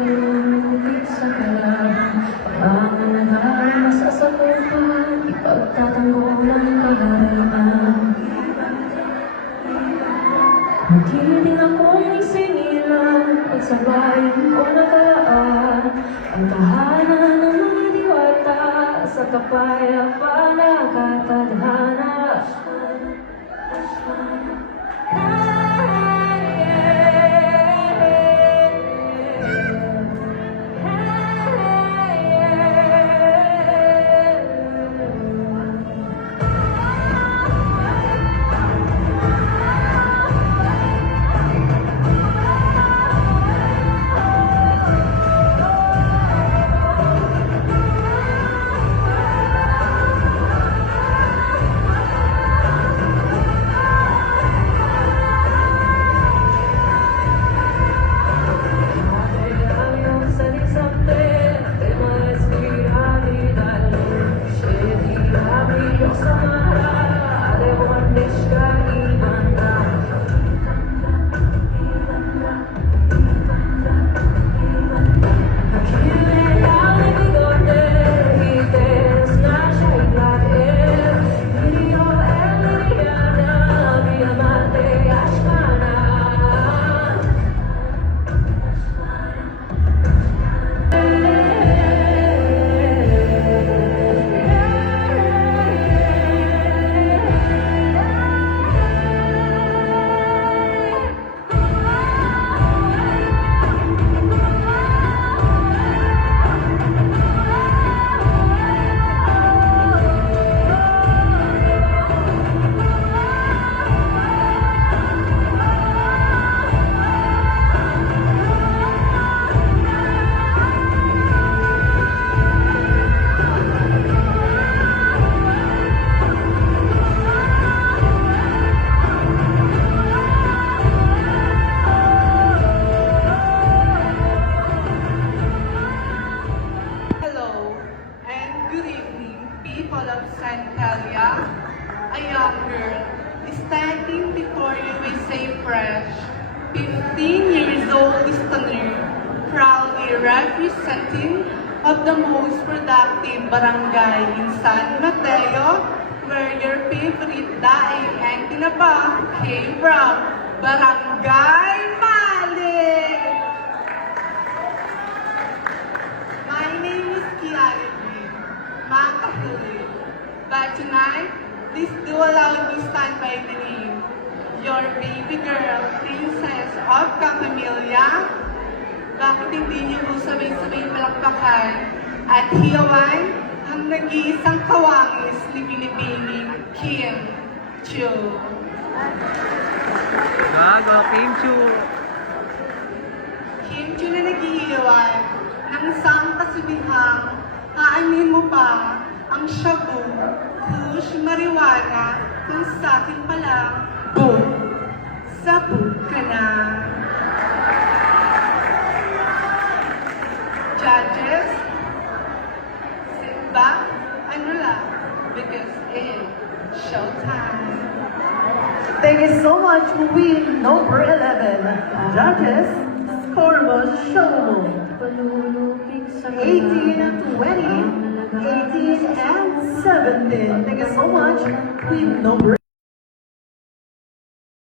Lumulupit sa kalaban, pangangaral masasakupan, ipagtatanggol ang kaharian. Nagiling akong isingilan, pagsabayan ko nakaraan, ang tahanan ng mga diwata, sa kapayapaan nakatadhana. Of Santelia, a young girl, standing before you with say fresh, 15 years old listener, proudly representing of the most productive barangay in San Mateo, where your favorite daing and tinapa came from, Barangay Malik! My name is Kiara Green, Makahuli. But tonight, please do allow me to stand by the name, your baby girl, Princess of Camamilya. Bakit hindi niyo po sabay-sabay palakpakan at hiyawan ang nag-iisang kawangis ni Binibining Kim Chiu. Bago, Kim Chiu. Kim Chiu na nag-iiwan ng isang kasubihang aanin mo pa ang shabu, kush, marijuana, kung sa akin palang, boom, sabog ka na. Judges, sit back and relax, because it's showtime. Thank you so much, Queen number 11. Judges, score mo, show mo. Palulupit sa 18, 20, 18, and 17. Thank you so much, Queen number